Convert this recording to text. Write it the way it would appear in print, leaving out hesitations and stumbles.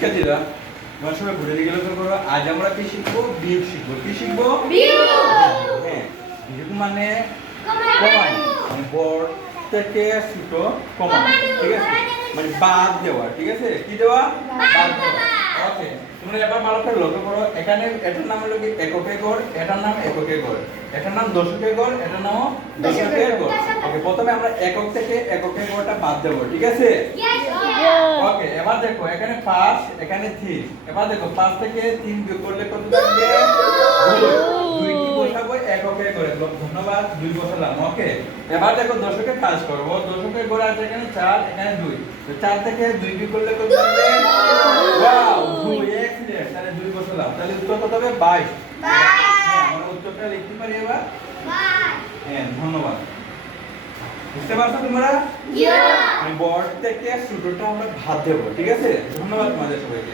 শিক্ষার্থীরা তোমার সবাই ঘুরে দিকে লক্ষ্য করো। আজ আমরা কি শিখবো? বিয়োগ শিখবো। কি শিখবো? হ্যাঁ, বিয়োগ মানে কমানো, মানে বড় থেকে ছোট কমানো, ঠিক আছে? মানে বাদ দেওয়া, ঠিক আছে? কি দেওয়া? বাদ দেওয়া। ওকে, তোমরা এবার ভালো করে লক্ষ্য করো। এখানে এটার নাম হলো কি এককে গড়, এটার নাম এককে গড়, এটার নাম দশকে গড়, এটার নামও দশকে গড়। ওকে, প্রথমে আমরা একক থেকে এককে গড়টা বাদ দেব, ঠিক আছে? ওকে, এবার দেখো এখানে 5, এখানে 3। এবার দেখো 5 থেকে 3 বিয়োগ করলে কত থাকবে? 2। 2 কি বসাবো? এককে গড়ে। ধন্যবাদ, 2 বসালাম। ওকে, এবার দেখো দশকে কাজ করব। দশকে গড়ে আছে এখানে 4, এখানে 2। তো 4 থেকে 2 বিয়োগ করলে কত থাকবে? Wow, 2 excellent. তাহলে 2 বসালাম। তাহলে উত্তর কত হবে? 22। হ্যাঁ, আমরা উত্তরটা লিখতে পারি এবার? হ্যাঁ, ধন্যবাদ। বুঝতে পারছো তোমরা? বড় থেকে ছোটটা আমরা ভাগ দেবো, ঠিক আছে? ধন্যবাদ তোমাদের সবাইকে।